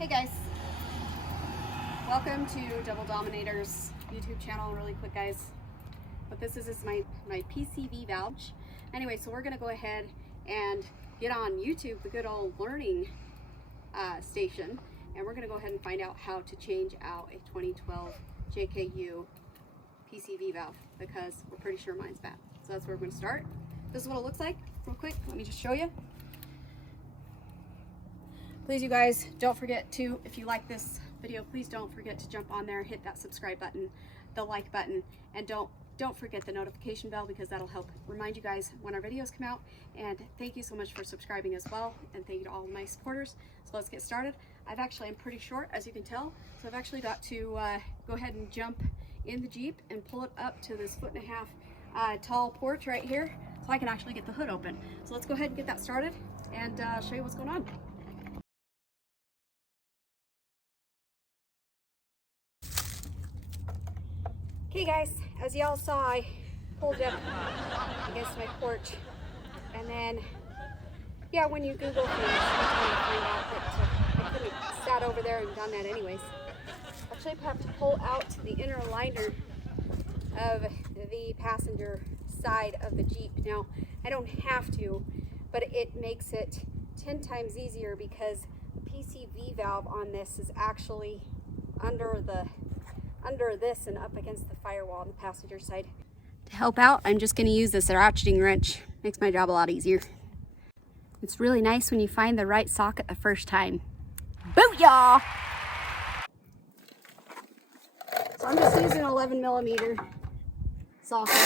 Hey guys, welcome to Double Dominators YouTube channel. Really quick guys, what this is my PCV valve. Anyway, so we're gonna go ahead and get on YouTube, the good old learning station, and we're gonna go ahead and find out how to change out a 2012 JKU PCV valve, because we're pretty sure mine's bad. So that's where we're gonna start. This is what it looks like real quick. Let me just show you. Please, you guys, don't forget to, if you like this video, please don't forget to jump on there, hit that subscribe button, the like button, and don't forget the notification bell, because that'll help remind you guys when our videos come out. And thank you so much for subscribing as well, and thank you to all of my supporters. So let's get started. I'm pretty short, as you can tell, so I've actually got to go ahead and jump in the Jeep and pull it up to this 1.5-foot tall porch right here, so I can actually get the hood open. So let's go ahead and get that started and show you what's going on. Okay guys, as y'all saw, I pulled up against my porch, and then, yeah, when you Google things, you kind of find out that I couldn't have sat over there and done that anyways. Actually, I have to pull out the inner liner of the passenger side of the Jeep. Now, I don't have to, but it makes it 10 times easier, because the PCV valve on this is actually under this and up against the firewall on the passenger side. To help out, I'm just going to use this ratcheting wrench. Makes my job a lot easier. It's really nice when you find the right socket the first time. Booyah! So I'm just using an 11mm socket.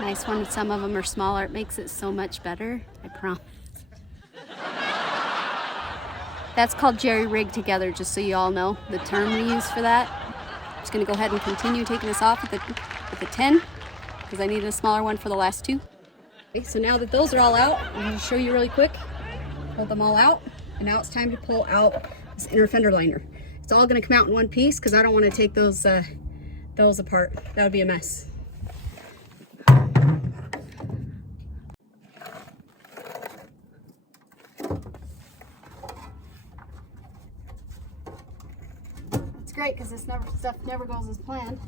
Nice when some of them are smaller. It makes it so much better, I promise. That's called jerry rig together, just so you all know the term we use for that. I'm just gonna go ahead and continue taking this off with the 10, because I needed a smaller one for the last two. Okay, so now that those are all out, I'm gonna show you really quick. Pull them all out, and now it's time to pull out this inner fender liner. It's all gonna come out in one piece, because I don't want to take those apart. That would be a mess. Great, because this stuff never goes as planned.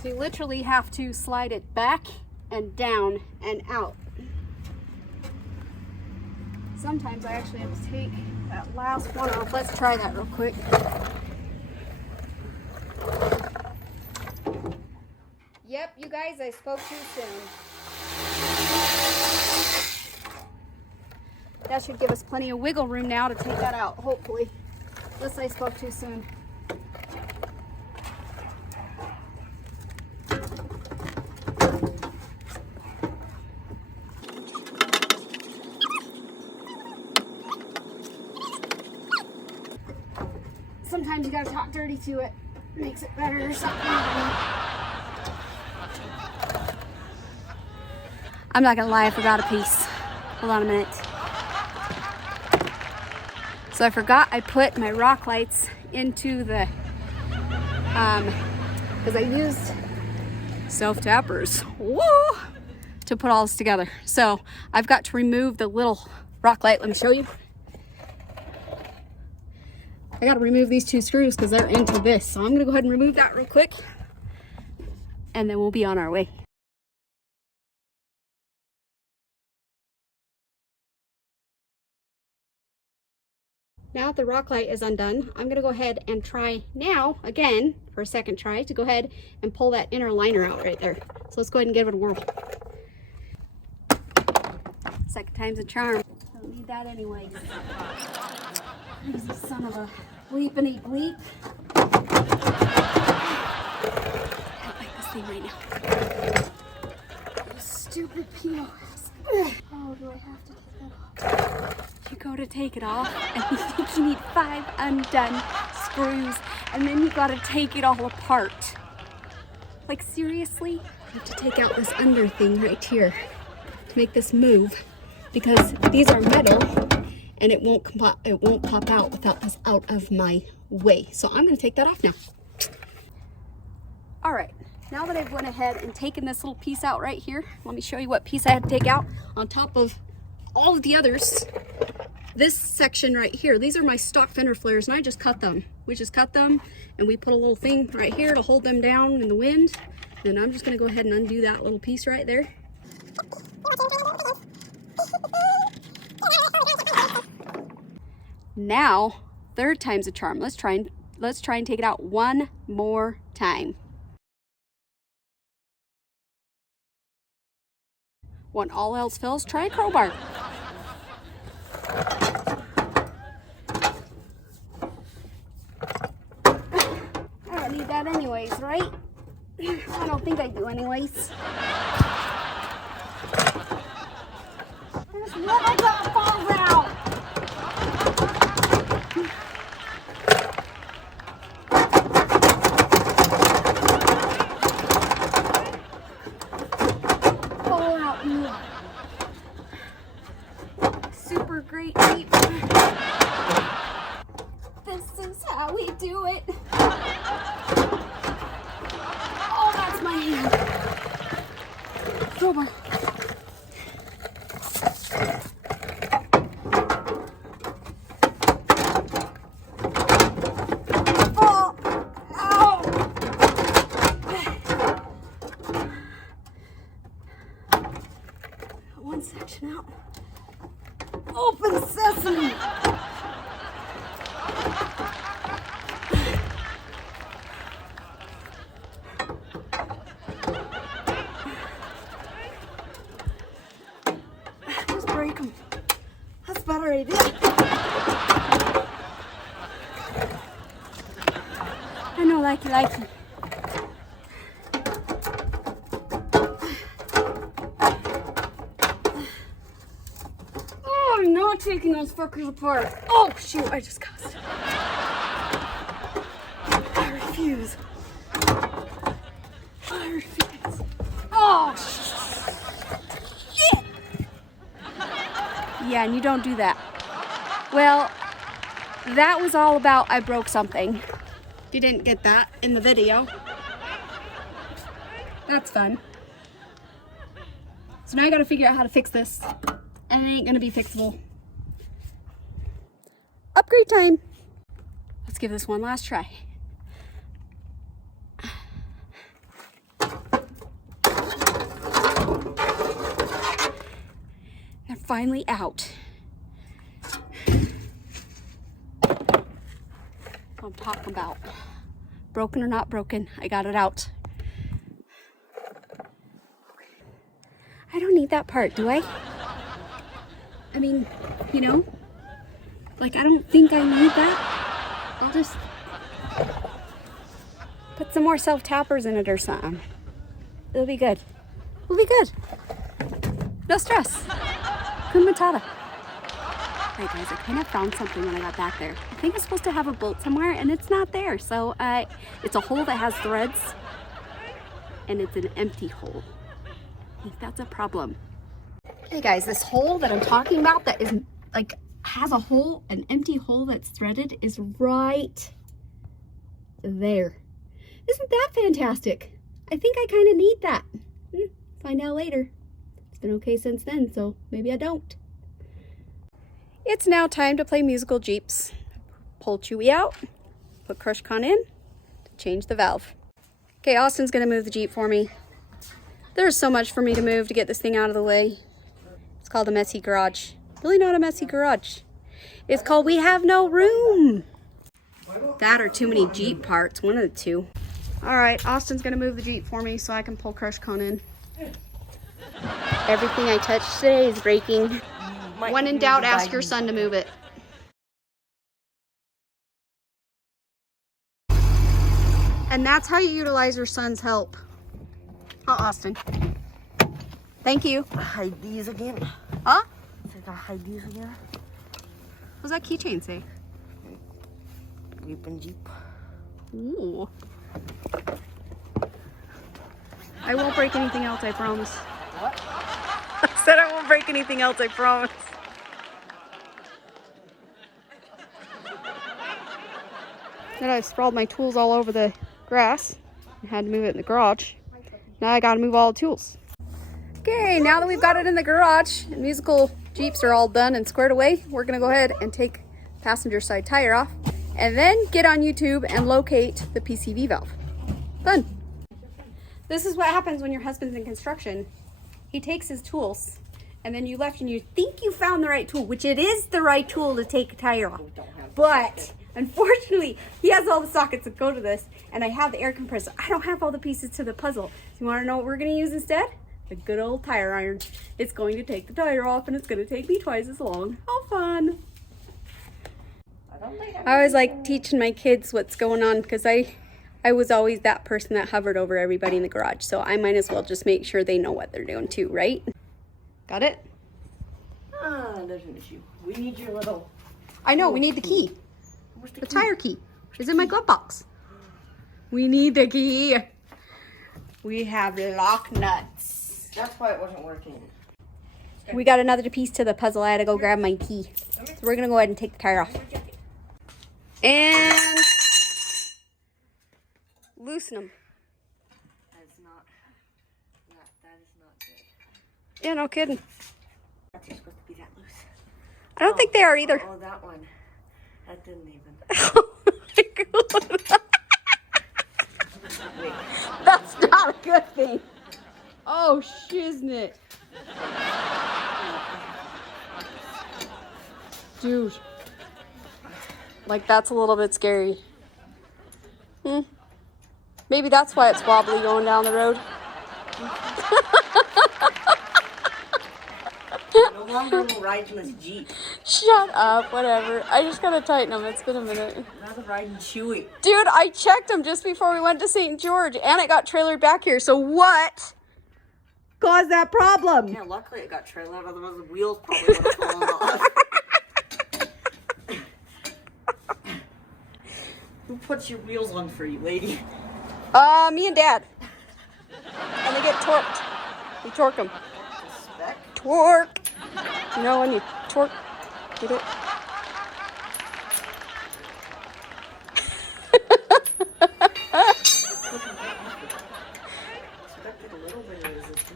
So you literally have to slide it back and down and out. Sometimes I actually have to take that last one off. Let's try that real quick. Yep, you guys, I spoke too soon. That should give us plenty of wiggle room now to take that out, hopefully. Unless I spoke too soon. Sometimes you gotta talk dirty to it. Makes it better or something. I'm not gonna lie, I forgot a piece. Hold on a minute. So I forgot I put my rock lights into the, because I used self-tappers, woo, to put all this together. So I've got to remove the little rock light. Let me show you. I got to remove these two screws because they're into this. So I'm going to go ahead and remove that real quick, and then we'll be on our way. Now that the rock light is undone, I'm going to go ahead and try now, again, for a second try, to go ahead and pull that inner liner out right there. So let's go ahead and give it a whirl. Second time's a charm. Don't need that anyway. He's the son of a bleepity bleep. I don't like this thing right now. Stupid POS. Oh, do I have to take that off? You go to take it off, and you think you need 5 undone screws, and then you gotta take it all apart. Like seriously, I have to take out this under thing right here to make this move because these are metal and it won't pop out without this out of my way. So I'm gonna take that off now. All right, now that I've went ahead and taken this little piece out right here, let me show you what piece I had to take out on top of all of the others. This section right here, these are my stock fender flares and I just cut them. We just cut them and we put a little thing right here to hold them down in the wind. And I'm just gonna go ahead and undo that little piece right there. Now, third time's a charm. Let's try and take it out one more time. When all else fails, try a crowbar. I don't need that anyways, right? I don't think I do anyways. There's one I got falls out. Fall out, you. Super great Jeep. This is how we do it. Oh, that's my hand. Crowbar. Oh, ow. One section out. Open sesame. Just break them. That's a better idea. I know, like it. Oh, I'm not taking those fuckers apart. Oh, shoot, I just cussed. I refuse. I refuse. Oh, shit. Yeah, and you don't do that. Well, that was all about I broke something. You didn't get that in the video. That's fun. So now I gotta figure out how to fix this. And it ain't gonna be fixable. Upgrade time. Let's give this one last try. They're finally out. I'm talking about. Broken or not broken, I got it out. I don't need that part, do I? I mean, you know, like I don't think I need that. I'll just put some more self-tappers in it or something. It'll be good. It'll be good. No stress. Hakuna Matata. Alright guys, I kind of found something when I got back there. I think it's supposed to have a bolt somewhere and it's not there. So it's a hole that has threads and it's an empty hole. I think that's a problem. Hey guys, this hole that I'm talking about that is like has a hole, an empty hole that's threaded is right there. Isn't that fantastic? I think I kind of need that. Find out later. It's been okay since then, so maybe I don't. It's now time to play musical Jeeps. Pull Chewy out, put Crush Con in, change the valve. Okay, Austin's gonna move the Jeep for me. There's so much for me to move to get this thing out of the way. It's called a messy garage. Really not a messy garage. It's called we have no room. That or too many Jeep parts, one of the two. All right, Austin's gonna move the Jeep for me so I can pull Crush Con in. Everything I touch today is breaking. When in doubt, ask your son to move it. And that's how you utilize your son's help. Huh, Austin? Thank you. Hide these again. Huh? I gotta hide these again. What does that keychain say? Jeep and Jeep. Ooh. I won't break anything else, I promise. What? I said I won't break anything else, I promise. Then I sprawled my tools all over the grass and had to move it in the garage. Now I gotta move all the tools. Okay, now that we've got it in the garage and musical Jeeps are all done and squared away, we're gonna go ahead and take passenger side tire off and then get on YouTube and locate the PCV valve. Done. This is what happens when your husband's in construction. He takes his tools and then you left and you think you found the right tool, which it is the right tool to take a tire off. But unfortunately, he has all the sockets that go to this and I have the air compressor. I don't have all the pieces to the puzzle. So you wanna know what we're gonna use instead? A good old tire iron. It's going to take the tire off and it's going to take me twice as long. How fun. I always like teaching my kids what's going on because I was always that person that hovered over everybody in the garage. So I might as well just make sure they know what they're doing too, right? Got it? There's an issue. We need your little... I know, we need the key. Where's The tire key. It's in my glove box. We need the key. We have lock nuts. That's why it wasn't working. We got another piece to the puzzle. I had to go grab my key. So we're going to go ahead and take the tire off. And loosen them. That's not... That is not good. Yeah, no kidding. That's just supposed to be that loose. I don't think they are either. Oh, that one. That didn't even. Oh my God. That's not a good thing. Oh, shiznit. Dude. Like, that's a little bit scary. Maybe that's why it's wobbly going down the road. No longer will ride in this Jeep. Shut up, whatever. I just gotta tighten them. It's been a minute. Rather riding Chewy. Dude, I checked them just before we went to St. George, and it got trailered back here. So what caused that problem? Yeah, luckily it got trailered, otherwise the wheels probably would have fallen off. Who puts your wheels on for you, lady? Me and Dad. And they get torqued. We torque them. Spec? Torque. You know when you torque, get it? Expected a little bit of resistance.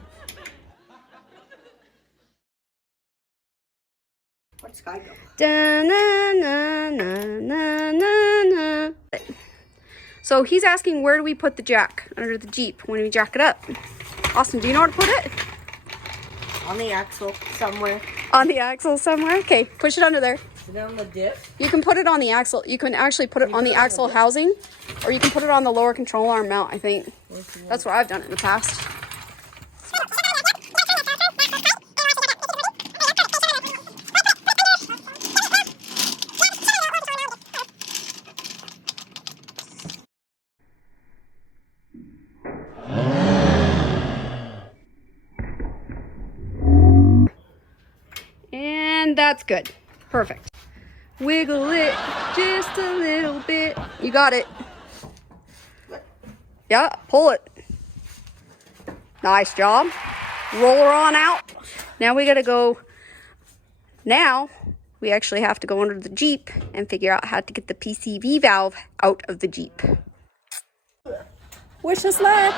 Where'd Sky go? Da-na-na-na-na-na. So he's asking, where do we put the jack under the Jeep when we jack it up? Austin, do you know where to put it? On the axle somewhere. On the axle somewhere? Okay, push it under there. Is it on the dip? You can put it on the axle. You can actually put it on the axle housing, or you can put it on the lower control arm mount, I think. That's what I've done in the past. And that's good. Perfect. Wiggle it just a little bit. You got it. Yeah, pull it. Nice job. Roll her on out. Now we gotta go. Now we actually have to go under the Jeep and figure out how to get the PCV valve out of the Jeep. Wish us luck.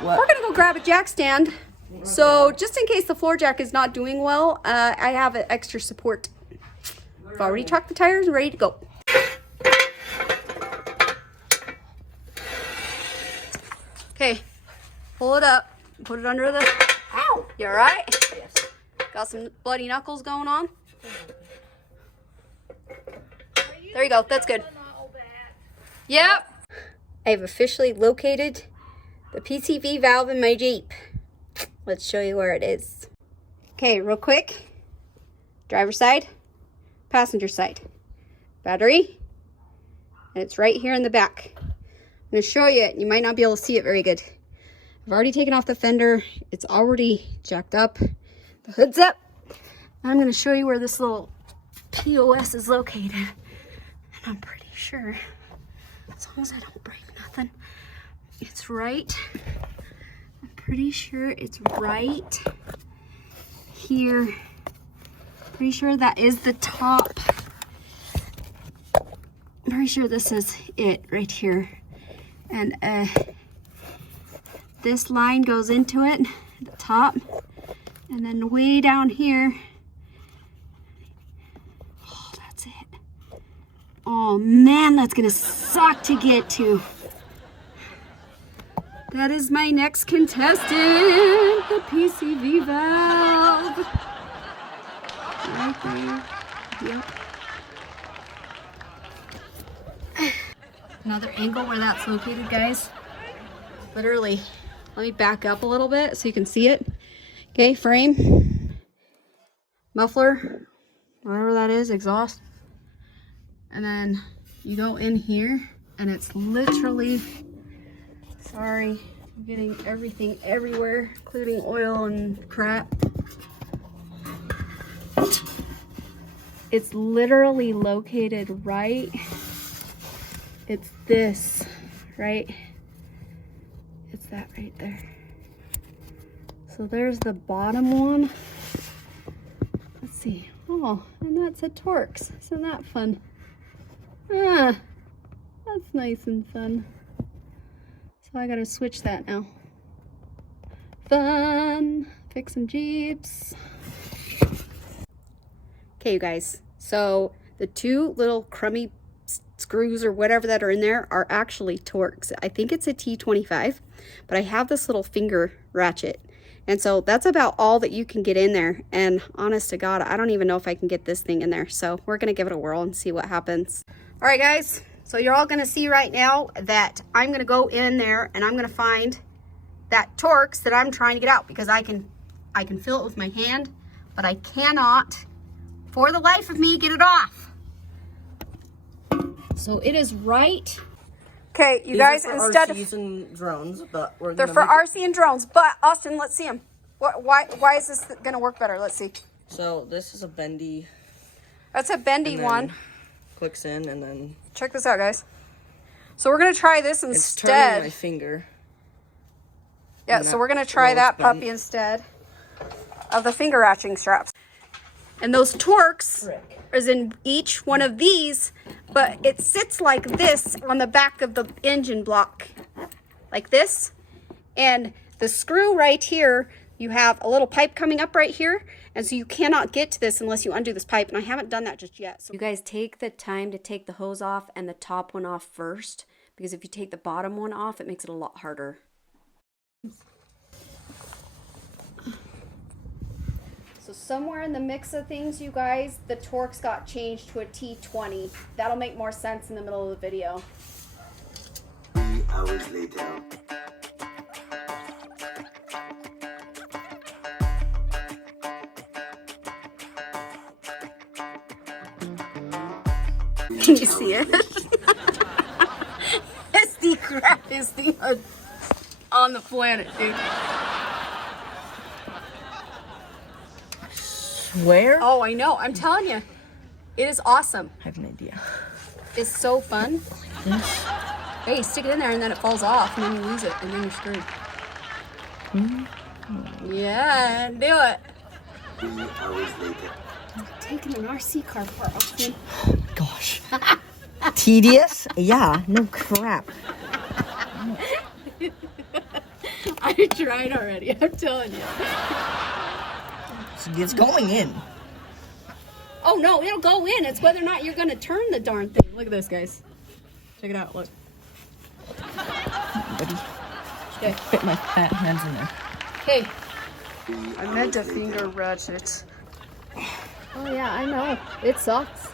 What? We're gonna go grab a jack stand. So just in case the floor jack is not doing well, I have an extra support. I've already tracked the tires and ready to go. Okay, pull it up, put it under the... Ow! You all right? Yes. Got some bloody knuckles going on? There you go, that's good. Yep. I have officially located the PCV valve in my Jeep. Let's show you where it is. Okay, real quick. Driver's side, passenger side. Battery. And it's right here in the back. I'm going to show you it. You might not be able to see it very good. I've already taken off the fender. It's already jacked up. The hood's up. I'm going to show you where this little POS is located. And I'm pretty sure, as long as I don't break nothing, it's right pretty sure it's right here. Pretty sure that is the top. I'm pretty sure this is it right here. And this line goes into it at the top. And then way down here, oh, that's it. Oh man, that's gonna suck to get to. That is my next contestant, the PCV Valve. Right there, yep. Another angle where that's located, guys. Literally, let me back up a little bit so you can see it. Okay, frame, muffler, whatever that is, exhaust. And then you go in here and it's literally, sorry, I'm getting everything everywhere, including oil and crap. It's literally located right, it's this, right? It's that right there. So there's the bottom one. Let's see. Oh, and that's a Torx. Isn't that fun? Ah, that's nice and fun. So I gotta switch that now. Fun. Fix some Jeeps. Okay, you guys. So the two little crummy screws or whatever that are in there are actually Torx. I think it's a T25, but I have this little finger ratchet. And so that's about all that you can get in there. And honest to God, I don't even know if I can get this thing in there. So we're going to give it a whirl and see what happens. All right, guys. So you're all going to see right now that I'm going to go in there and I'm going to find that Torx that I'm trying to get out, because I can feel it with my hand, but I cannot, for the life of me, get it off. So it is right. Okay, you guys, instead of RCs and drones, but they're for RC and drones. But Austin, let's see them. Why is this gonna work better? Let's see. So this is a bendy. That's a bendy one. Clicks in and then. Check this out, guys. So we're gonna try this instead. It's turning my finger. Yeah, so we're gonna try that puppy instead of the finger ratcheting straps. And those Torx is in each one of these, but it sits like this on the back of the engine block, like this. And the screw right here, you have a little pipe coming up right here, and so you cannot get to this unless you undo this pipe, and I haven't done that just yet. So you guys take the time to take the hose off and the top one off first, because if you take the bottom one off, it makes it a lot harder. So somewhere in the mix of things, you guys, the Torx got changed to a T20. That'll make more sense in the middle of the video. 3 hours later. Can you see it? It's the crappiest thing on the planet, dude. Where? Oh, I know. I'm telling you. It is awesome. I have an idea. It's so fun. Hey, stick it in there and then it falls off and then you lose it and then you're screwed. Yeah, do it. 3 hours later. I'm taking an RC car apart, Austin. Oh my gosh. Tedious? Yeah, no crap. I tried already, I'm telling you. It's going in. Oh no, it'll go in. It's whether or not you're going to turn the darn thing. Look at this, guys. Check it out, look. Buddy. Okay. Fit my fat hands in there. Okay. I meant to finger ratchet. Oh yeah, I know. It sucks.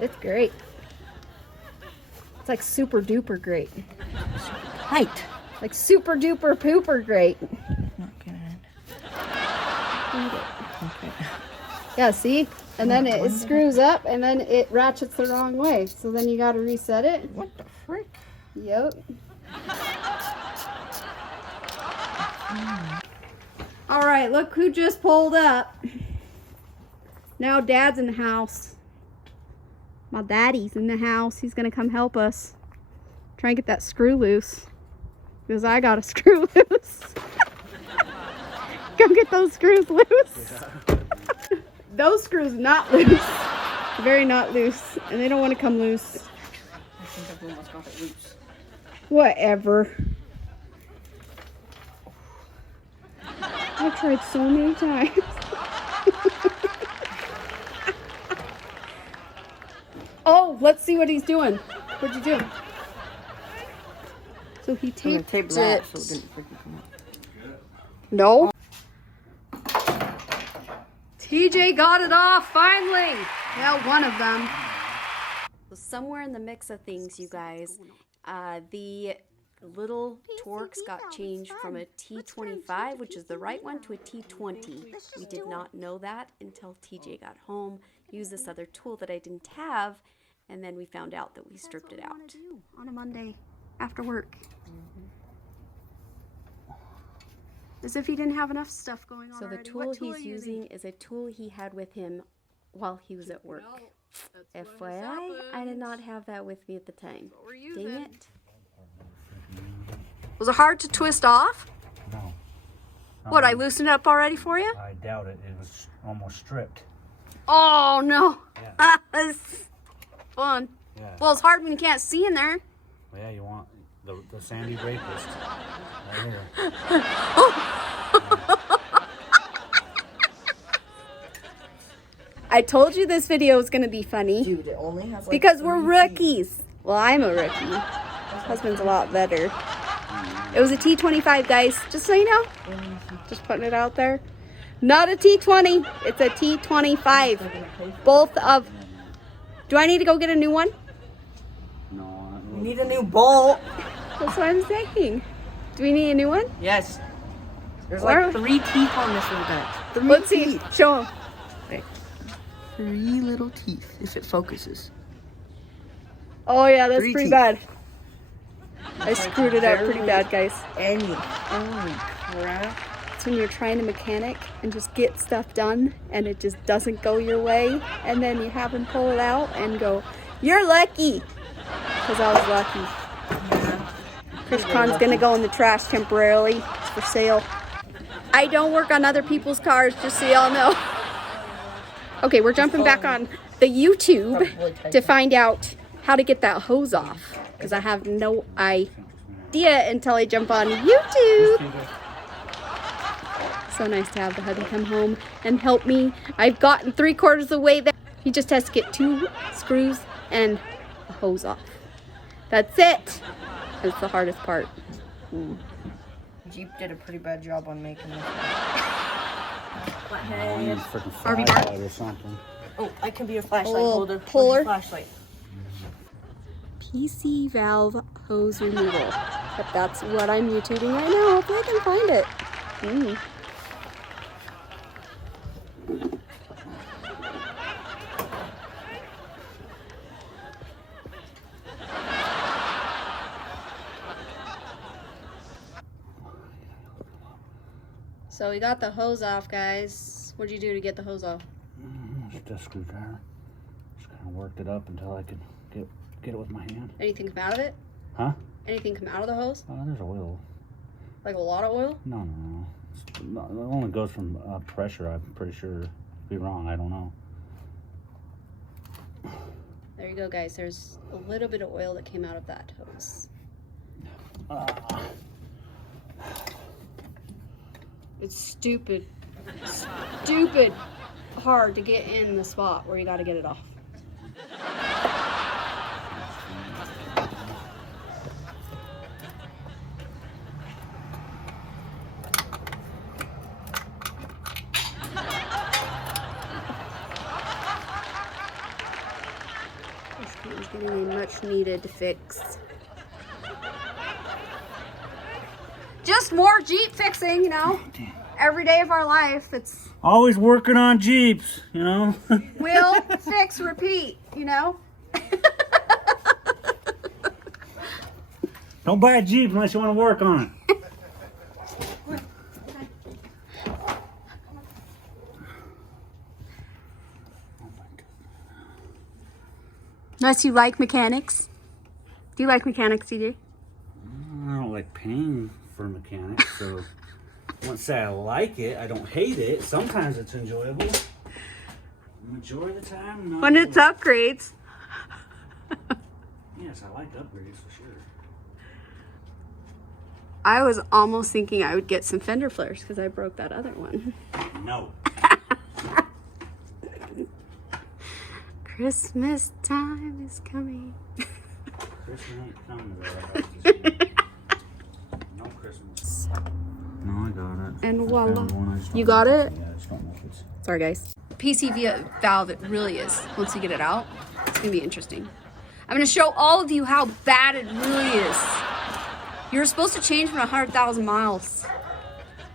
It's great. It's like super duper great. Height. Like super duper pooper great. Not good. Okay. Yeah, see? And then it screws up and then it ratchets the wrong way. So then you gotta reset it. What the frick? Yep. All right, look who just pulled up. Now Dad's in the house. My daddy's in the house. He's gonna come help us. Try and get that screw loose. Because I got a screw loose. get those screws loose. Those screws not loose. Very not loose. And they don't want to come loose. I think I've almost got it loose. Whatever. I've tried so many times. Oh, let's see what he's doing. What'd you do? So he taped Tape it. that so it didn't freaking come out. No. TJ got it off finally. Yeah, one of them. Somewhere in the mix of things, you guys, the little Torx got changed from a T25, which is the right one, to a T20. We did not know that until TJ got home, used this other tool that I didn't have, and then we found out that we stripped it out. On a Monday after work. As if he didn't have enough stuff going on. So the tool he's using is a tool he had with him while he was at work. FYI, I did not have that with me at the time. Dang it. Was it hard to twist off? No. What, I loosened it up already for you? I doubt it. It was almost stripped. Oh, no. Yeah. That's fun. Yeah. Well, it's hard when you can't see in there. Well, yeah, you want the sandy rapist right here. I told you this video was going to be funny. Dude, it only has like Because we're 3 rookies. Well, I'm a rookie. Husband's a lot better. It was a T25, guys. Just so you know. Just putting it out there. Not a T20. It's a T25. Both of... Do I need to go get a new one? No. You need a new bolt. That's what I'm saying. Do we need a new one? Yes. There's Where- like 3 teeth on this little guy. 3 Let's see. teeth. Show them. 3 little teeth, if it focuses. Oh, yeah. That's 3 pretty teeth. bad. I screwed it up pretty bad, guys. And you. Holy crap. It's when you're trying to mechanic and just get stuff done and it just doesn't go your way, and then you have them pull it out and go, "You're lucky," because I was lucky. Chris Con's gonna go in the trash temporarily. It's for sale. I don't work on other people's cars, just so y'all know. Okay, we're jumping back on the YouTube to find out how to get that hose off, because I have no idea until I jump on YouTube. So nice to have the hubby come home and help me. I've gotten 3/4 of the way there. He just has to get 2 screws and a hose off. That's it. That's the hardest part. Jeep did a pretty bad job on making this. I need a freaking RV flashlight or something. Oh, I can be a flashlight Oh, holder. puller. Flashlight. PC Valve hose removal. But that's what I'm YouTubing right now. Hopefully I can find it. So we got the hose off, guys. What'd you do to get the hose off? Just a screwdriver. Just kind of worked it up until I could get it with my hand. Anything come out of it? Huh? Anything come out of the hose? There's oil. Like a lot of oil? No. It only goes from pressure, I'm pretty sure. Be wrong, I don't know. There you go, guys. There's a little bit of oil that came out of that hose. It's stupid hard to get in the spot where you got to get it off. This one's getting a much needed fix. Just more Jeep fixing, you know. Every day of our life, it's Always working on Jeeps, you know? wheel, fix, repeat, you know. Don't buy a Jeep unless you want to work on it. Unless you like mechanics. Do you like mechanics, TJ? I don't like paying for mechanics, so wouldn't say I like it. I don't hate it. Sometimes it's enjoyable. The majority of the time, not. When it's upgrades. Yes, I like upgrades for sure. I was almost thinking I would get some fender flares because I broke that other one. No. Christmas time is coming. Christmas ain't coming, though. No Christmas. No, I got it. And I voila. found one. I just You don't got know it? Yeah, I just don't know if it's... Sorry, guys. PCV Valve, it really is. Once you get it out, it's going to be interesting. I'm going to show all of you how bad it really is. You're supposed to change from 100,000 miles.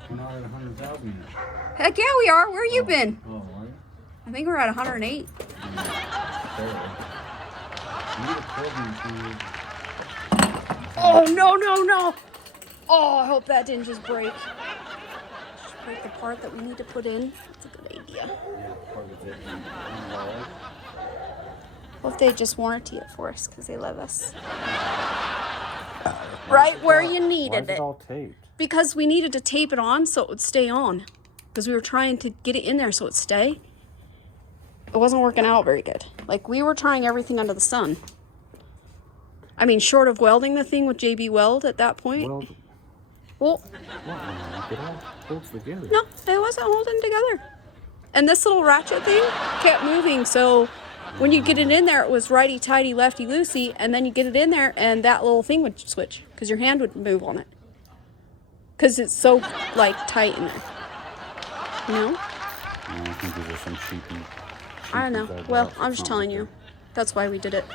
We're not at 100,000 yet. Heck yeah, we are. Where you been? Oh, are you? I think we're at 108. Oh, no, no, no. Oh, I hope that didn't just break. Just break the part that we need to put in. That's a good idea. What if they just warranty it for us because they love us? Right where you needed Why is it. it all taped? Because we needed to tape it on so it would stay on. Because we were trying to get it in there so it'd stay. It wasn't working out very good. Like, we were trying everything under the sun. I mean, short of welding the thing with JB Weld at that point. Well, It all holds together. no, it wasn't holding together. And this little ratchet thing kept moving, so when you get it in there, it was righty-tighty, lefty-loosey, and then you get it in there, and that little thing would switch, because your hand would move on it. Because it's so, like, tight in there. You know? No, I think these are some cheapy. I don't know. Well, I'm just telling you. That's why we did it.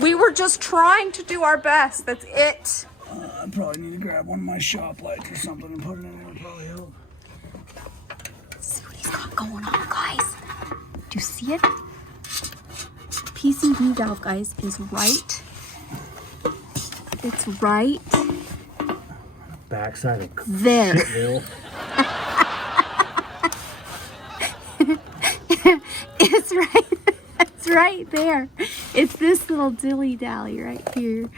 We were just trying to do our best. That's it. I probably need to grab one of my shop lights or something and put it in there. It'll probably help. See what he's got going on, guys. Do you see it? PCV valve, guys, is right. It's right Backside of there. Shitville. It's right. It's right there. It's this little dilly dally right here.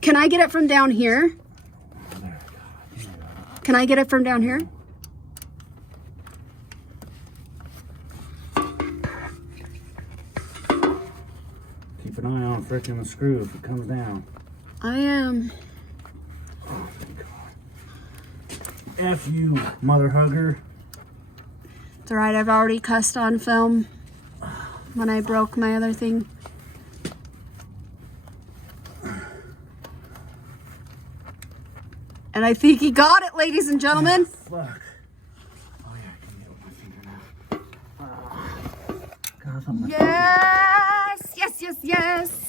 Can I get it from down here? Can I get it from down here? Keep an eye on frickin' the screw if it comes down. I am. Oh, thank God. F you, mother hugger. It's alright, I've already cussed on film when I broke my other thing. And I think he got it, ladies and gentlemen. Fuck. Oh yeah, I can get it with my finger now. God, something. Yes, yes, yes, yes.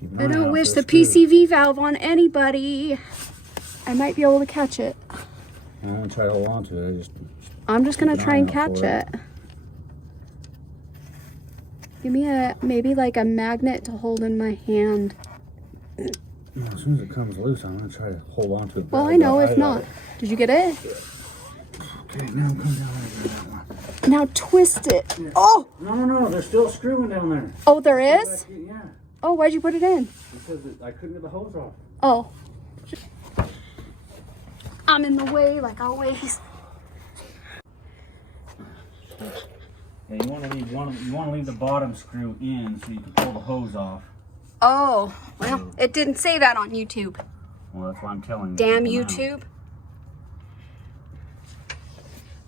Keep an I eye don't out wish for the screw. PCV valve on anybody. I might be able to catch it. I'm gonna try to hold on to it. I'm just gonna Keep an try eye and out catch for it. Give me maybe like a magnet to hold in my hand. Yeah, as soon as it comes loose, I'm gonna try to hold on to it. Well, I know, if not. Did you get it? Okay, now come down over that one. Now twist it. Oh! No, there's still a screw in down there. Oh, there is? Yeah, Oh, why'd you put it in? because I couldn't get the hose off. Oh. I'm in the way like always. Yeah, you want to leave the bottom screw in so you can pull the hose off. Oh, well, it didn't say that on YouTube. Well, that's why I'm telling you. Damn Keep an eye YouTube.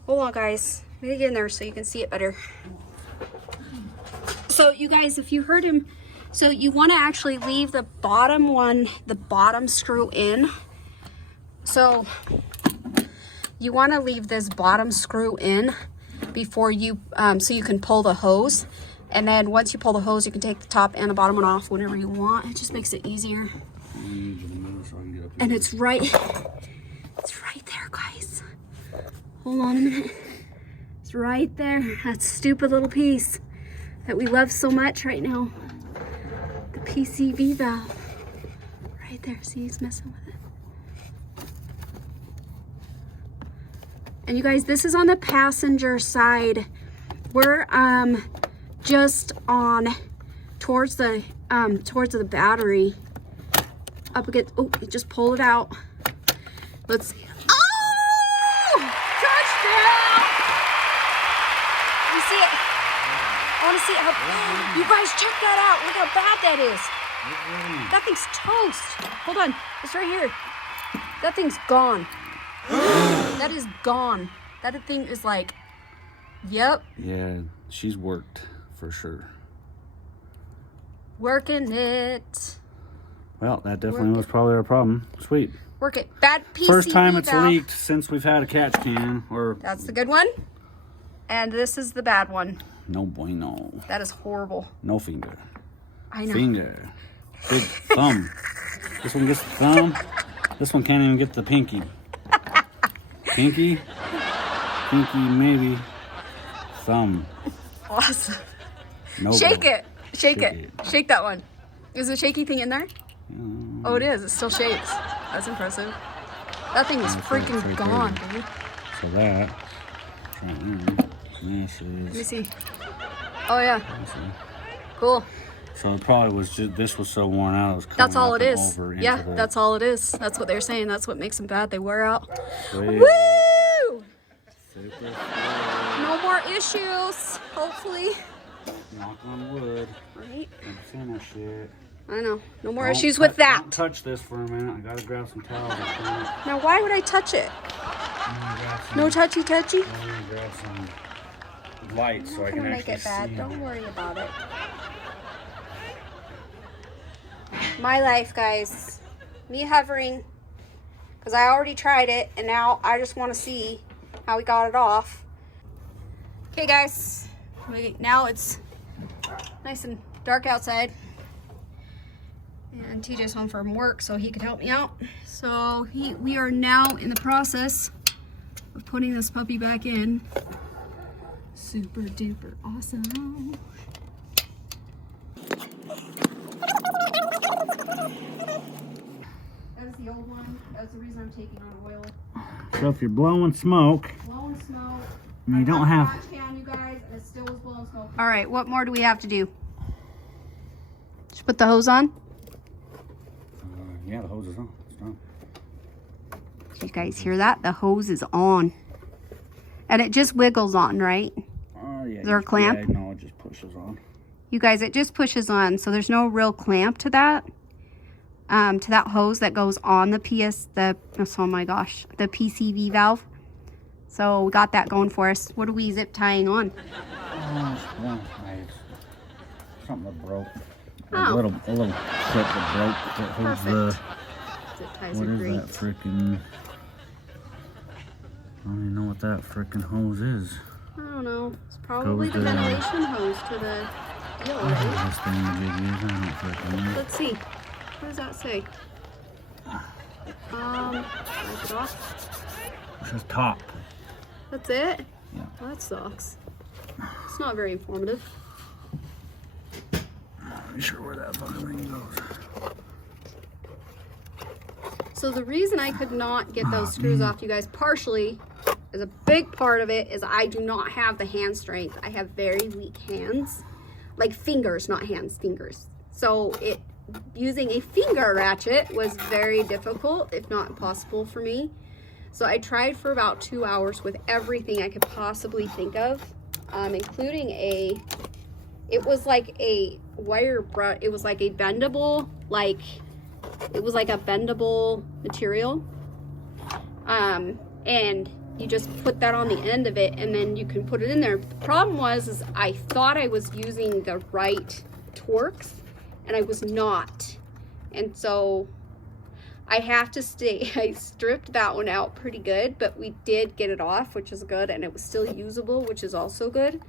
Hold on, guys. Let me get in there so you can see it better. So, you guys, if you heard him, so you want to actually leave the bottom one, the bottom screw in. So, you want to leave this bottom screw in before you, so you can pull the hose. And then once you pull the hose, you can take the top and the bottom one off whenever you want. It just makes it easier. I need you to move so I can get up here. And it's right there, guys. Hold on a minute. It's right there. That stupid little piece that we love so much right now. The PCV valve. Right there. See, he's messing with it. And you guys, this is on the passenger side. We're just on towards the battery. Up against, oh, just pull it out. Let's see. Oh! Touchdown! You see it? I want to see how, you guys check that out. Look how bad that is. That thing's toast. Hold on, it's right here. That thing's gone. That is gone. That thing is like, yep. Yeah, she's worked for sure. Working it. Well, that definitely was probably our problem. Sweet. Work it. Bad Pcv First time it's valve. leaked since we've had a catch can. Or That's the good one. And this is the bad one. no bueno. That is horrible. No finger. I know. Finger. Big thumb. This one gets the thumb. This one can't even get the pinky. Pinky? Pinky maybe. Thumb. Awesome. No. Shake it. Shake it. it. Shake that one. Is the shaky thing in there? Oh, it is. It still shakes. That's impressive. That thing is freaking right gone, there. dude. So that. This Let me is. see. Oh, yeah. Cool. So it probably was just, this was so worn out. It was That's coming all up it and is. over into Yeah, the- that's all it is. That's what they're saying. That's what makes them bad. They wear out. Sweet. Woo! Super. No more issues, hopefully. Knock on wood. Right? And finish it. I know. No more Don't issues with that. Don't touch this for a minute. I gotta grab some towels. Now, why would I touch it? No touchy touchy. I'm gonna grab some lights so I I'm can gonna make actually it bad. see. Don't worry about it. My life, guys. Me hovering. Because I already tried it. And now I just want to see how we got it off. Okay, guys. Now it's nice and dark outside. And TJ's home from work, so he could help me out. So we are now in the process of putting this puppy back in. Super duper awesome. That's the old one. That's the reason I'm taking on oil. So if you're blowing smoke, Blowing smoke. and you don't have. Can you guys? And it still was blowing smoke. All right, what more do we have to do? Just put the hose on. Yeah, the hose is on. It's done. You guys hear that? The hose is on. And it just wiggles on, right? Oh yeah. Is there a clamp? Yeah, no, it just pushes on. You guys, it just pushes on, so there's no real clamp to that. To that hose that goes on the oh my gosh, the PCV valve. So we got that going for us. What are we zip tying on? Something that broke. Oh. A little clip that broke. That holds Perfect. Zip ties what are is great. that frickin'? I don't even know what that frickin' hose is. I don't know. It's probably Goes the to- ventilation hose to the deal, What is right? this thing the big is? I don't frickin' know. Let's see. What does that say? Wipe it off. It says top. That's it? Yeah. Well, that sucks. It's not very informative. I'm not sure where that fucking thing goes. So the reason I could not get those screws off, you guys, partially, is a big part of it is I do not have the hand strength. I have very weak hands. Like fingers, not hands, fingers. So using a finger ratchet was very difficult, if not impossible for me. So I tried for about 2 hours with everything I could possibly think of, including it was like a wire brush, it was like a bendable, it was like a bendable material. And you just put that on the end of it and then you can put it in there. The problem was I thought I was using the right Torx and I was not. And so I have to I stripped that one out pretty good, but we did get it off, which is good, and it was still usable, which is also good.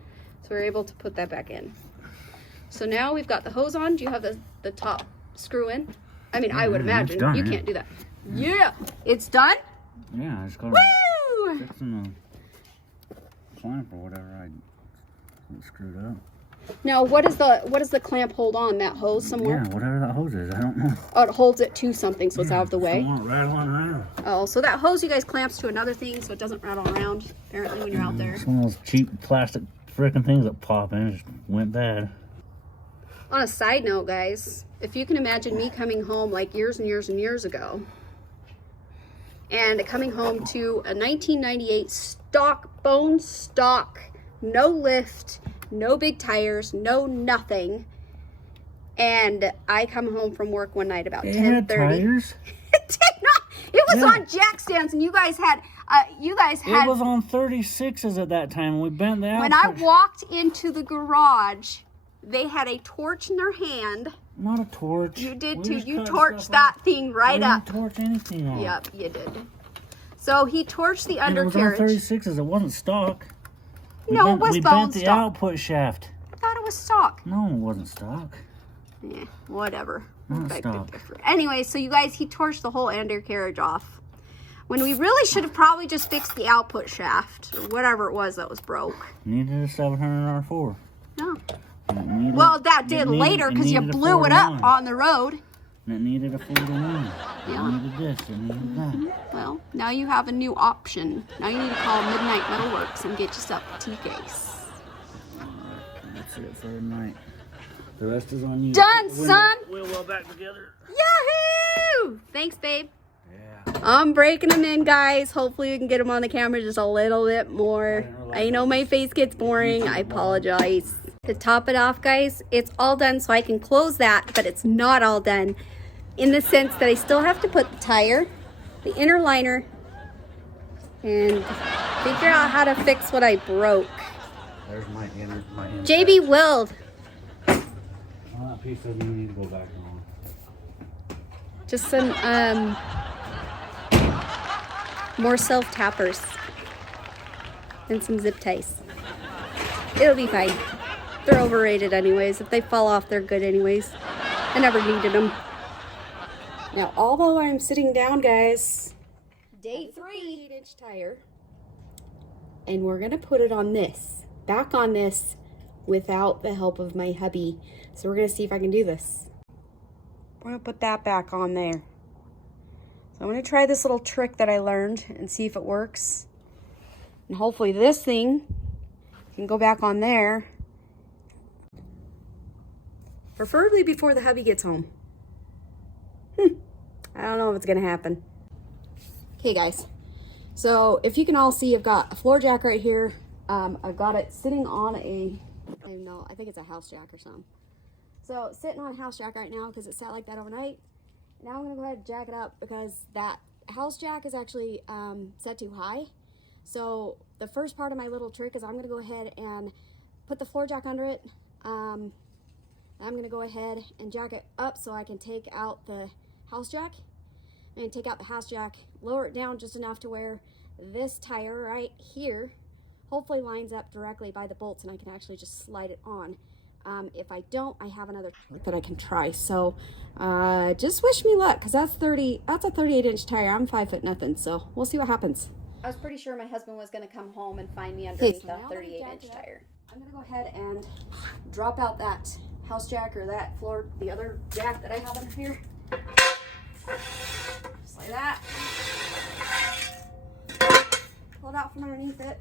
So we were able to put that back in. So now we've got the hose on. Do you have the top screw in? I mean, I would imagine. done, You yeah. can't do that. Yeah! It's done? Yeah, I just got Woo! fixing the clamp or whatever I screwed up. Now, what does the clamp hold on? That hose somewhere? Yeah, whatever that hose is, I don't know. Oh, it holds it to something, so it's out of the way. It's rattling around. Oh, so that hose, you guys, clamps to another thing, so it doesn't rattle around, apparently, when you're out there. It's one of those cheap plastic frickin' things that pop in. It just went bad. On a side note, guys, if you can imagine me coming home like years and years and years ago, and coming home to a 1998 stock, bone stock, no lift, no big tires, no nothing, and I come home from work one night about 10:30. It had tires? It did not. It was Yeah. on jack stands, and you guys had. It was on 36s at that time. We bent the When I output. walked into the garage, they had a torch in their hand. Not a torch. You did We too. just You cut torched stuff that off. thing right We up. didn't torch anything off. Yep, you did. So he torched the And undercarriage. it was on 36s. It wasn't stock. No, it was we bone bent the stock. output shaft. I thought it was stock. No, it wasn't stock. Yeah, whatever. Not Beg to stock. differ. Anyway, so you guys, he torched the whole undercarriage off. When we really should have probably just fixed the output shaft, or whatever it was that was broke. Needed a 700 R4. No. And it needed- Well, that it did needed- later it because you needed a blew it up 4-to-1. on the road. And it needed a 4-to-1. Yeah. It needed this. It needed that. Well, now you have a new option. Now you need to call Midnight Metalworks and get yourself a tea case. That's it for tonight. The rest is on you. Done, son! We're well back together. Yahoo! Thanks, babe. Yeah. I'm breaking them in, guys. Hopefully we can get them on the camera just a little bit more. I know my face gets boring. I apologize. To top it off, guys, it's all done, so I can close that, but it's not all done in the sense that I still have to put the tire, the inner liner, and figure out how to fix what I broke. There's my inner. JB Wild. Well, that piece doesn't even need to go back on. Just some more self tappers and some zip ties. It'll be fine. They're overrated anyways. If they fall off, they're good anyways. I never needed them. Now, although I'm sitting down, guys, day 3 8-inch tire, and we're gonna put it on this, back on this, without the help of my hubby. So we're gonna see if I can do this. We're gonna put that back on there. So I'm gonna try this little trick that I learned and see if it works. And hopefully this thing can go back on there. Preferably before the hubby gets home. I don't know if it's gonna happen. Okay, guys. So if you can all see, I've got a floor jack right here. I've got it sitting on a, I don't know, I think it's a house jack or something. So sitting on a house jack right now because it sat like that overnight. Now I'm gonna go ahead and jack it up because that house jack is actually set too high. So the first part of my little trick is I'm gonna go ahead and put the floor jack under it. I'm gonna go ahead and jack it up so I can take out the house jack. And take out the house jack, lower it down just enough to where this tire right here hopefully lines up directly by the bolts and I can actually just slide it on. If I don't, I have another trick that I can try. So just wish me luck because that's a 38-inch tire. I'm 5 foot nothing, so we'll see what happens. I was pretty sure my husband was going to come home and find me underneath that 38-inch tire. I'm going to go ahead and drop out that house jack or that floor, the other jack that I have under here. Just like that. Pull it out from underneath it.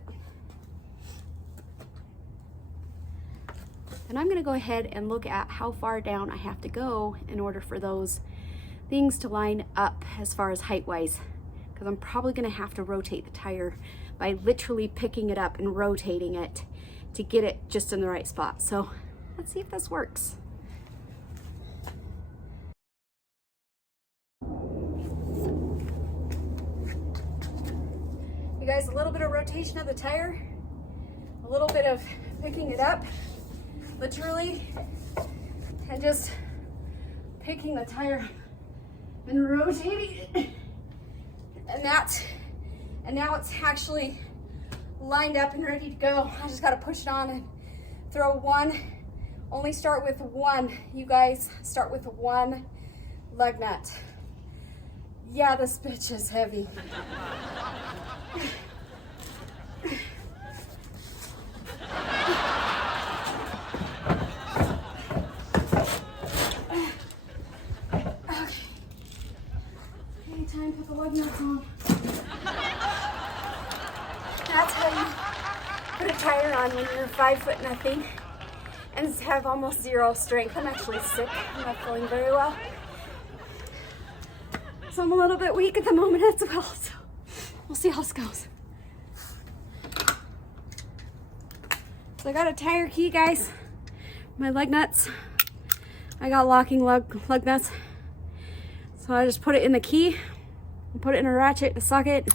And I'm going to go ahead and look at how far down I have to go in order for those things to line up as far as height-wise. Because I'm probably going to have to rotate the tire by literally picking it up and rotating it to get it just in the right spot. So let's see if this works. You guys, a little bit of rotation of the tire, a little bit of picking it up, literally, and just picking the tire and rotating it. And now it's actually lined up and ready to go. I just gotta push it on and throw one. Only start with one, you guys. Start with one lug nut. Yeah, this bitch is heavy. on when you're 5 foot nothing and have almost zero strength. I'm actually sick. I'm not feeling very well. So I'm a little bit weak at the moment as well. So we'll see how this goes. So I got a tire key, guys. My lug nuts. I got locking lug nuts. So I just put it in the key and put it in a ratchet, a socket.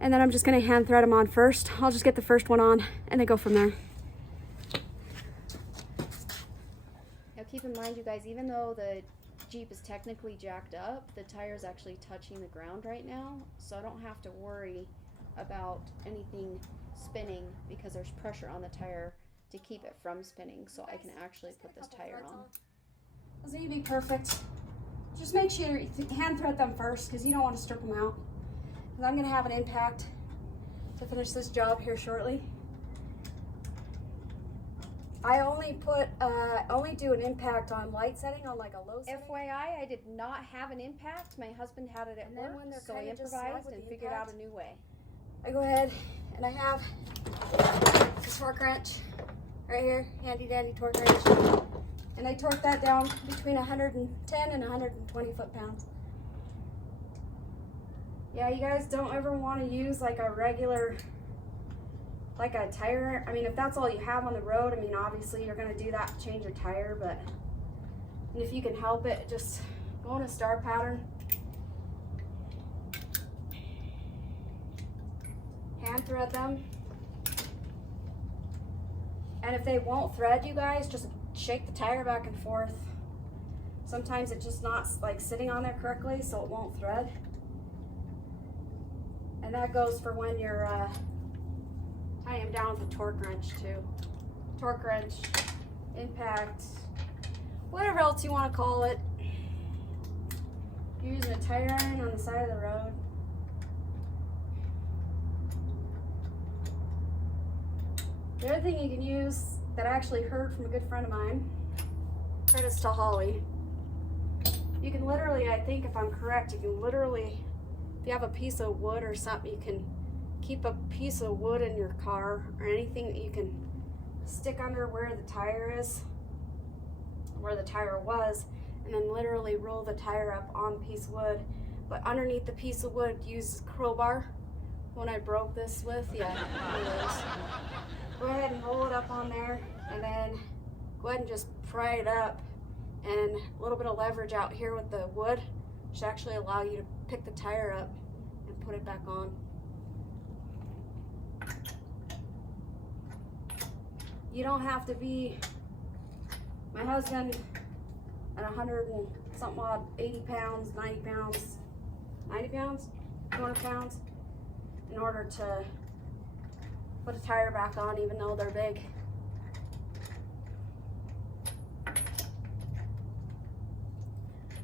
And then I'm just gonna hand thread them on first. I'll just get the first one on and then go from there. Now keep in mind, you guys, even though the Jeep is technically jacked up, the tire is actually touching the ground right now. So I don't have to worry about anything spinning because there's pressure on the tire to keep it from spinning. So I can actually put this tire on. Doesn't need to be perfect. Just make sure you hand thread them first because you don't want to strip them out. Because I'm going to have an impact to finish this job here shortly. I only do an impact on light setting, on like a low setting. FYI, I did not have an impact. My husband had it at work, so I improvised and figured out a new way. I go ahead and I have a torque wrench right here, handy dandy torque wrench. And I torque that down between 110 and 120 foot-pounds. Yeah, you guys don't ever want to use like a regular, like a tire. I mean, if that's all you have on the road, I mean, obviously you're going to do that, change your tire, but if you can help it, just go in a star pattern. Hand thread them. And if they won't thread, you guys, just shake the tire back and forth. Sometimes it's just not like sitting on there correctly, so it won't thread. And that goes for when you're tying them down with a torque wrench too. Torque wrench, impact, whatever else you want to call it. You're using a tire iron on the side of the road. The other thing you can use that I actually heard from a good friend of mine, credits to Holly, you can literally, I think if I'm correct, you can literally, if you have a piece of wood or something, you can keep a piece of wood in your car or anything that you can stick under where the tire is, where the tire was, and then literally roll the tire up on the piece of wood. But underneath the piece of wood, use crowbar. When I broke this with, yeah, one of those. Go ahead and roll it up on there, and then go ahead and just pry it up. And a little bit of leverage out here with the wood should actually allow you to pick the tire up and put it back on. You don't have to be, my husband at 100 and something odd, 80 pounds, 90 pounds, 90 pounds, 200 pounds, in order to put a tire back on, even though they're big.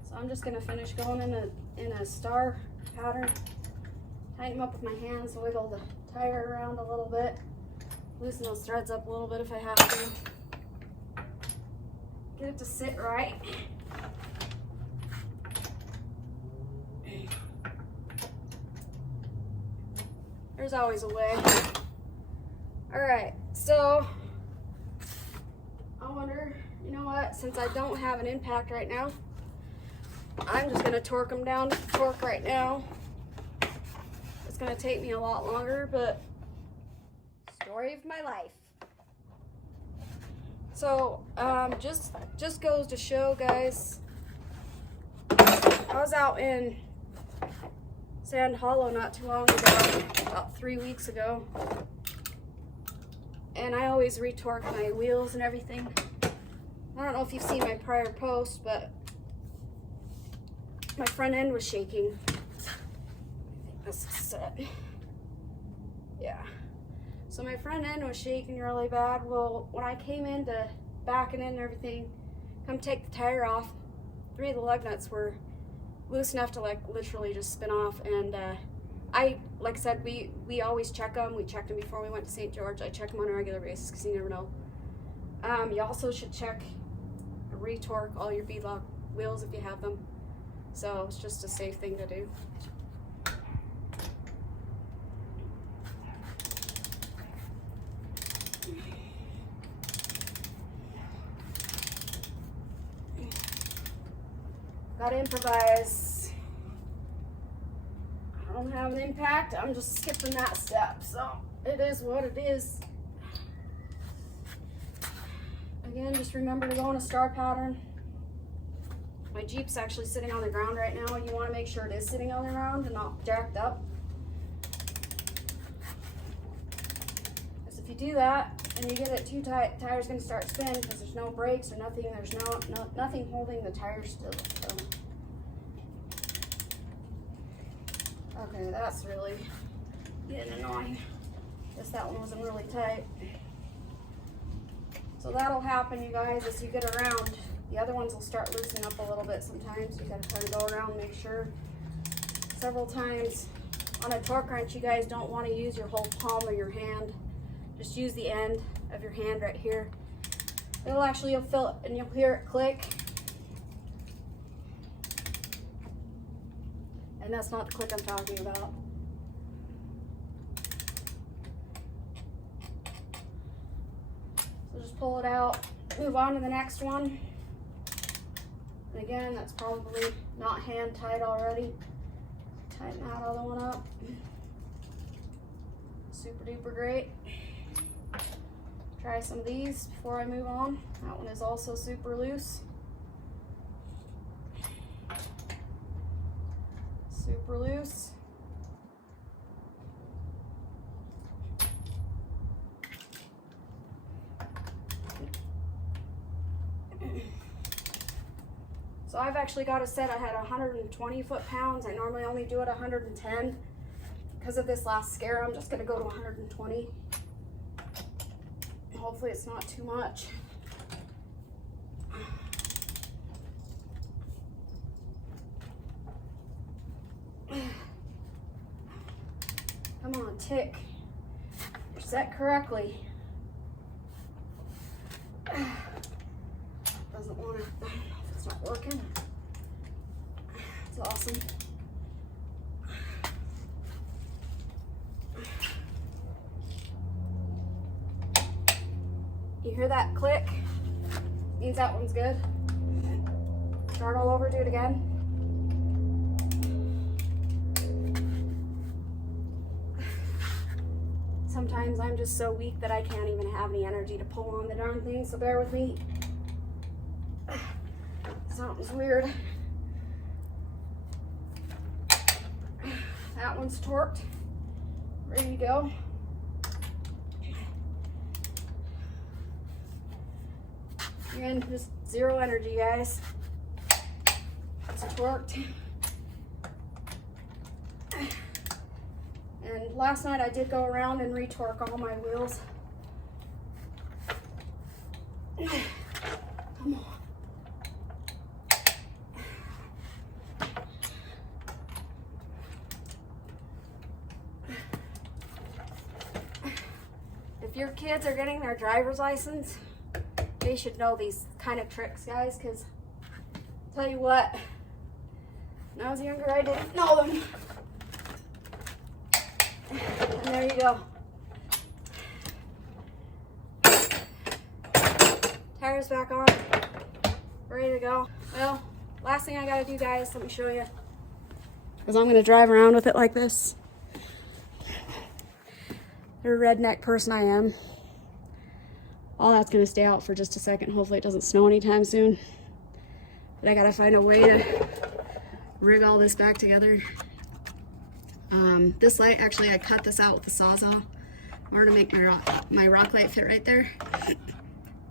So I'm just gonna finish going in a star pattern, tighten them up with my hands, wiggle the tire around a little bit, loosen those threads up a little bit if I have to. Get it to sit right. There's always a way. All right, so I wonder, you know what, since I don't have an impact right now, I'm just gonna torque them down to torque right now. It's gonna take me a lot longer, but story of my life. So just goes to show, guys, I was out in Sand Hollow not too long ago, about 3 weeks ago, and I always retorque my wheels and everything. I don't know if you've seen my prior post, but my front end was shaking. I think this is set. Yeah. So my front end was shaking really bad. Well, when I came into backing in and everything, come take the tire off, 3 of the lug nuts were loose enough to like literally just spin off. And like I said, we always check them. We checked them before we went to St. George. I check them on a regular basis because you never know. You also should check, retorque all your beadlock wheels if you have them. So it's just a safe thing to do. Gotta improvise. I don't have an impact, I'm just skipping that step, so it is what it is. Again, just remember to go in a star pattern. My Jeep's actually sitting on the ground right now. You want to make sure it is sitting on the ground and not jacked up. Because if you do that and you get it too tight, the tire's going to start spinning because there's no brakes or nothing. There's nothing holding the tire still. So. Okay, that's really getting annoying. Guess that one wasn't really tight. So that'll happen, you guys, as you get around. The other ones will start loosening up a little bit sometimes. You gotta kind of go around and make sure. Several times on a torque wrench, you guys don't want to use your whole palm of your hand. Just use the end of your hand right here. It'll actually, you'll feel it and you'll hear it click. And that's not the click I'm talking about. So just pull it out, move on to the next one. And again, that's probably not hand tight already. Tighten that other one up. Super duper great. Try some of these before I move on. That one is also super loose. Super loose. So I've actually got a set. I had 120 foot-pounds. I normally only do it 110. Because of this last scare, I'm just going to go to 120. Hopefully it's not too much. Come on, tick. You're set correctly. Doesn't want to, I don't know if it's not working. It's awesome. You hear that click? Means that one's good. Start all over, do it again. Sometimes I'm just so weak that I can't even have any energy to pull on the darn thing, so bear with me. Something's weird. That one's torqued. Ready to go. Again, just zero energy, guys. It's torqued. And last night I did go around and re-torque all my wheels. Come on. If your kids are getting their driver's license, they should know these kind of tricks, guys, because tell you what, when I was younger, I didn't know them. And there you go. Tires back on, ready to go. Well, last thing I gotta do, guys, let me show you, because I'm gonna drive around with it like this. The redneck person I am. All that's gonna stay out for just a second. Hopefully it doesn't snow anytime soon. But I gotta find a way to rig all this back together. This light, actually I cut this out with the Sawzall in order to make my rock light fit right there.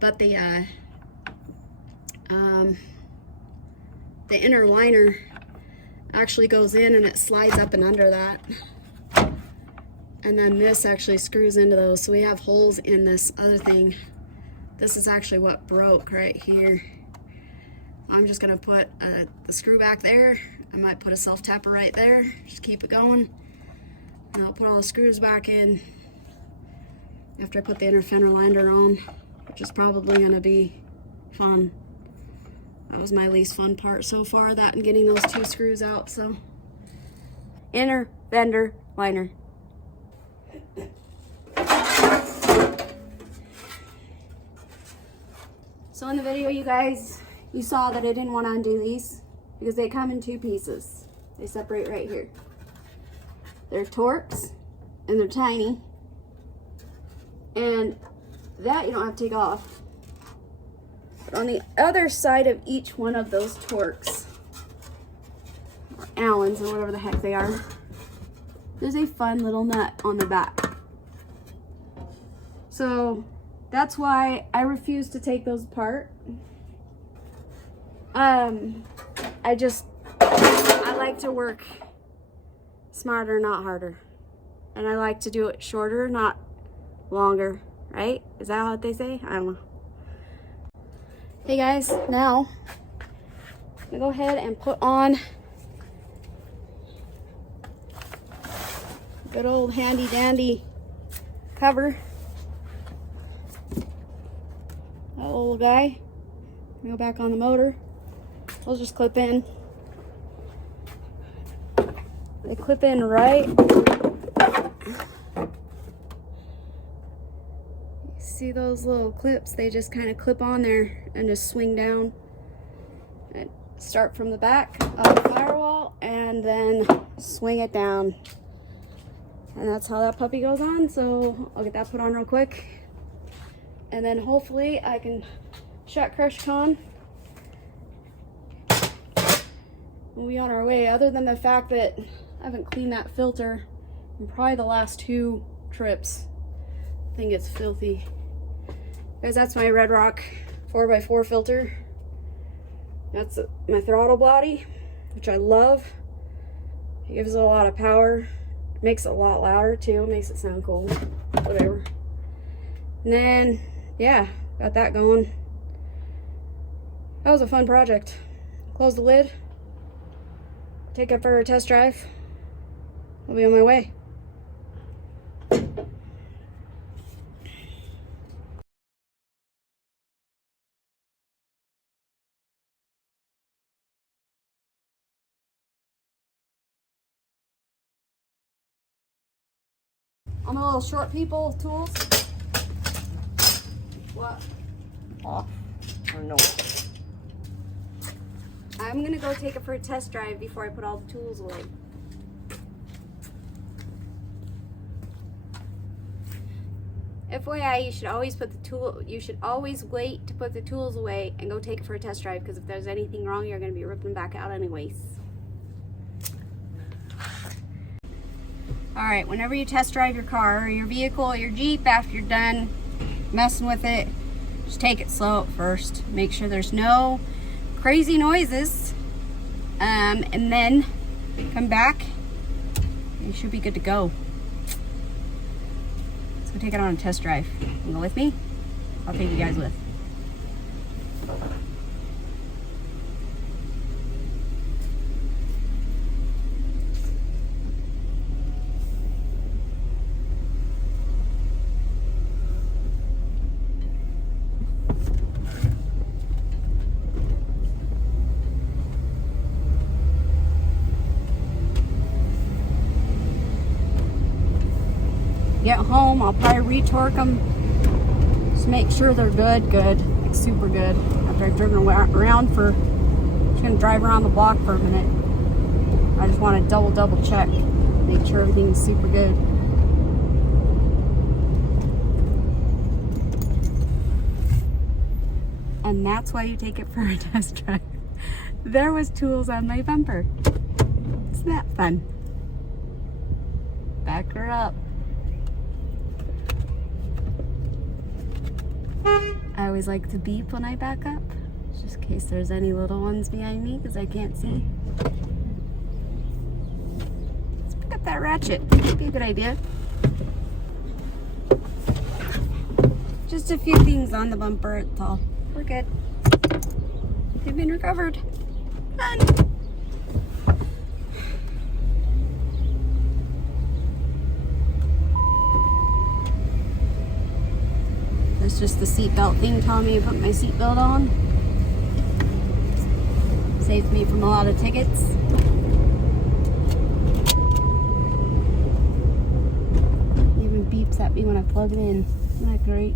But the inner liner actually goes in and it slides up and under that. And then this actually screws into those. So we have holes in this other thing. This is actually what broke right here. I'm just gonna put the screw back there. I might put a self-tapper right there. Just keep it going. And I'll put all the screws back in after I put the inner fender liner on, which is probably gonna be fun. That was my least fun part so far, that and getting those two screws out, so. Inner fender liner. So in the video, you guys, you saw that I didn't want to undo these. because they come in two pieces. They separate right here. They're Torx, and they're tiny. And that you don't have to take off. But on the other side of each one of those Torx, or Allens, or whatever the heck they are, there's a fun little nut on the back. So that's why I refuse to take those apart. I like to work smarter, not harder. And I like to do it shorter, not longer, right? Is that what they say? I don't know. Hey guys, now I'm gonna go ahead and put on good old handy dandy cover. That little guy. Go back on the motor. We'll just clip in. They clip in right. See those little clips? They just kind of clip on there and just swing down. And start from the back of the firewall and then swing it down. And that's how that puppy goes on. So I'll get that put on real quick. And then hopefully I can shut Crush Con. We'll be on our way, other than the fact that I haven't cleaned that filter in probably the last 2 trips. I think it's filthy. Guys, that's my Red Rock 4x4 filter. That's my throttle body, which I love. It gives it a lot of power. It makes it a lot louder too. It makes it sound cool. Whatever. And then, yeah, got that going. That was a fun project. Close the lid. Take it for a test drive. I'll be on my way. On the little short people tools. What? Off or no? I'm gonna go take it for a test drive before I put all the tools away. FYI, you should always wait to put the tools away and go take it for a test drive, because if there's anything wrong, you're gonna be ripping them back out anyways. All right, whenever you test drive your car or your vehicle or your Jeep, after you're done messing with it, just take it slow at first. Make sure there's no crazy noises, and then come back. You should be good to go. Let's go take it on a test drive. You go with me? I'll take you guys with. Get home, I'll probably retorque them. Just make sure they're good, like super good. After I've driven around for, just gonna drive around the block for a minute. I just want to double check, make sure everything's super good. And that's why you take it for a test drive. There was tools on my bumper. Isn't that fun? Back her up. I always like to beep when I back up, just in case there's any little ones behind me, because I can't see. Let's pick up that ratchet. That'd be a good idea. Just a few things on the bumper, it's all. We're good. They've been recovered. Fun. It's just the seatbelt thing telling me to put my seatbelt on. Saves me from a lot of tickets. It even beeps at me when I plug it in. Isn't that great?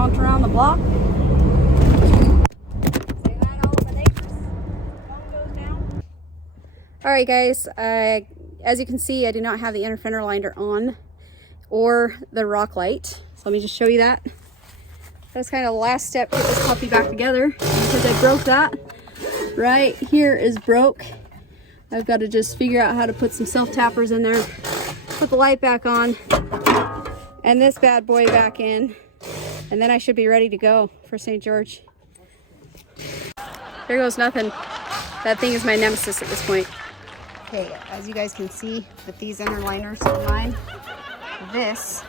jaunt around the block. Say hi to all the neighbors. Phone goes down. All right, guys. As you can see, I do not have the inner fender liner on or the rock light. So let me just show you that. That's kind of the last step to get this puppy back together because I broke that. Right here is broke. I've got to just figure out how to put some self-tappers in there, put the light back on, and this bad boy back in, and then I should be ready to go for St. George. Here goes nothing. That thing is my nemesis at this point. Okay, as you guys can see, with these inner liners of mine, this,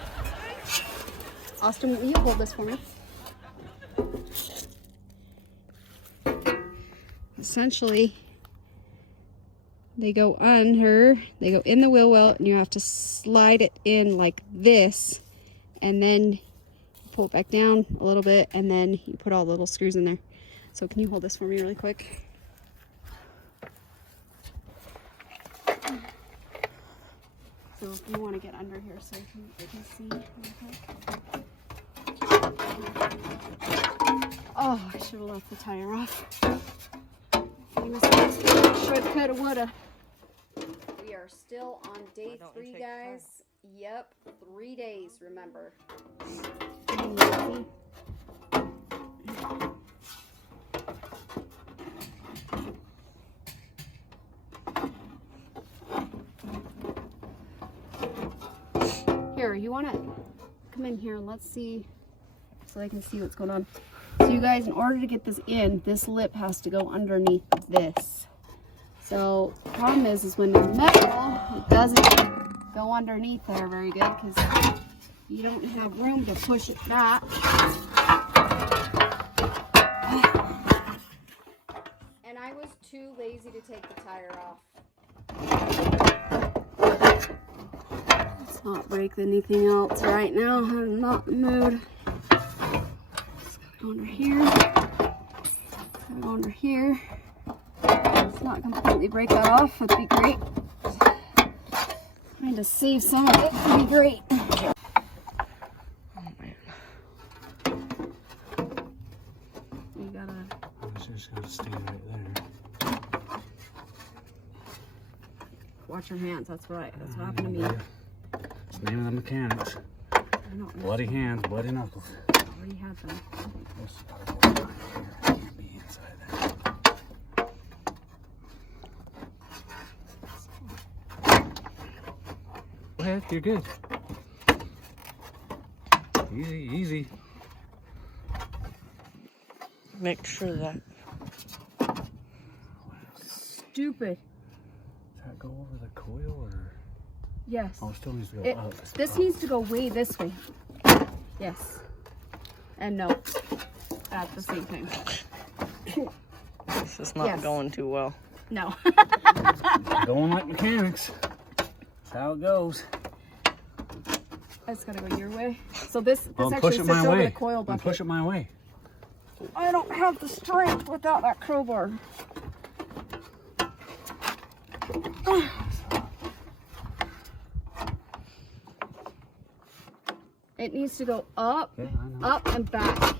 Austin, will you hold this for me? Essentially, they go under, they go in the wheel well, and you have to slide it in like this, and then pull it back down a little bit, and then you put all the little screws in there. So can you hold this for me really quick? So if you want to get under here so you can see real quick. Oh, I should have left the tire off. Should, coulda, woulda. We are still on day 3, guys. Yep, 3 days, remember. Here, you want to come in here and let's see so I can see what's going on. So you guys, in order to get this in, this lip has to go underneath this. So the problem is when you're metal, it doesn't go underneath there very good because you don't have room to push it back. And I was too lazy to take the tire off. Let's not break anything else right now. I'm not in the mood. Go under here. Go under here. Let's not completely break that off. Would be great. Trying to save some of it would be great. Oh man. You gotta. It's just gonna stay right there. Watch your hands. That's right. That's what happened to me. It's the name of the mechanics. I don't know. Bloody hands, bloody knuckles. I already had them. Can't be inside there. Go ahead, you're good. Easy, easy. Make sure that. Stupid. Does that go over the coil or? Yes. Oh, it still needs to go up. This needs to go way this way. Yes. And no. At the same time. This is not going too well. No. Going like mechanics. That's how it goes. That's gotta go your way. So this Well, actually push it sits my over way. the coil bucket. Push it my way. I don't have the strength without that crowbar. It needs to go up, Yeah, I know. up, and back.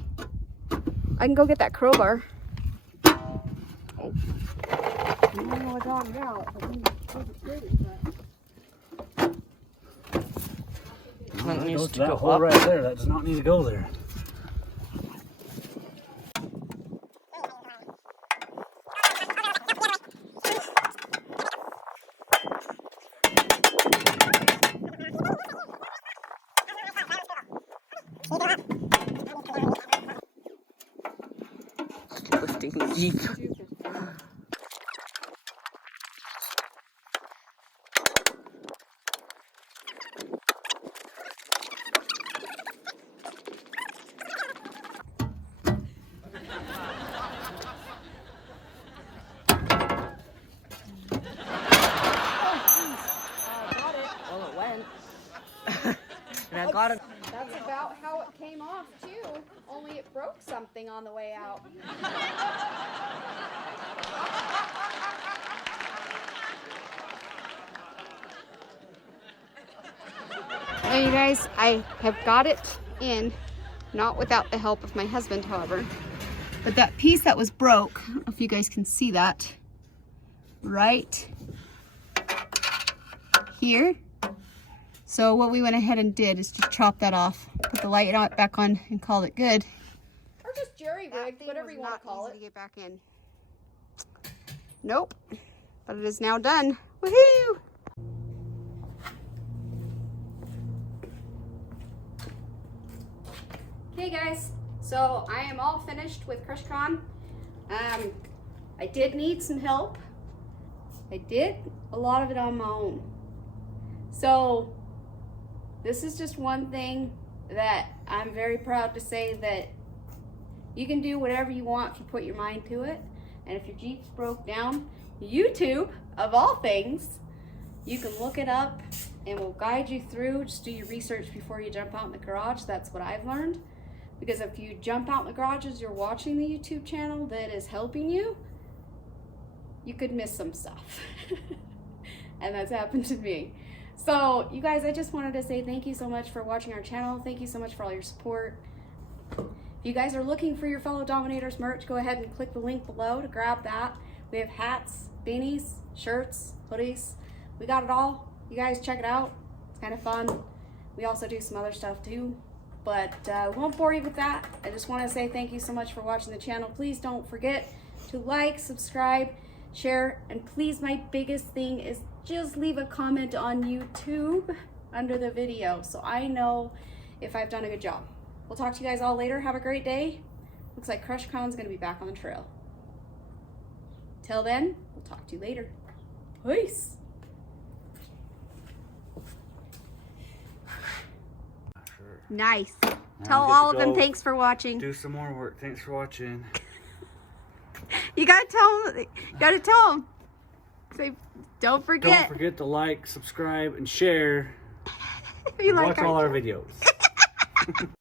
I can go get that crowbar. Oh. I don't know I got it out. But then it pretty, but... That That needs goes to that go hole up. right there. That does not need to go there. Lifting the Jeep. And I got it. That's about how it came off too, only it broke something on the way out. Well, you guys, I have got it in. Not without the help of my husband, however. But that piece that was broke, I don't know if you guys can see that, right here. So what we went ahead and did is just chop that off, put the light back on, and call it good. Or just jerry-rigged, whatever you want to call it. To get back in. Nope, but it is now done. Woohoo! Hey guys, so I am all finished with CrushCon. I did need some help. I did a lot of it on my own. So this is just one thing that I'm very proud to say that you can do whatever you want if you put your mind to it. And if your Jeep's broke down, YouTube, of all things, you can look it up and we'll guide you through. Just do your research before you jump out in the garage. That's what I've learned. Because if you jump out in the garage as you're watching the YouTube channel that is helping you, you could miss some stuff. And that's happened to me. So you guys, I just wanted to say thank you so much for watching our channel. Thank you so much for all your support. If you guys are looking for your fellow Dominators merch, go ahead and click the link below to grab that. We have hats, beanies, shirts, hoodies. We got it all. You guys check it out. It's kind of fun. We also do some other stuff too. But we won't bore you with that. I just want to say thank you so much for watching the channel. Please don't forget to like, subscribe, share, and please, my biggest thing is just leave a comment on YouTube under the video so I know if I've done a good job. We'll talk to you guys all later. Have a great day. Looks like CrushCon's gonna be back on the trail. Till then, we'll talk to you later. Peace. Nice. Tell all of them thanks for watching. Do some more work. Thanks for watching. You gotta tell them. You gotta tell them. Say, don't forget. Don't forget to like, subscribe, and share. If you like watch all our videos.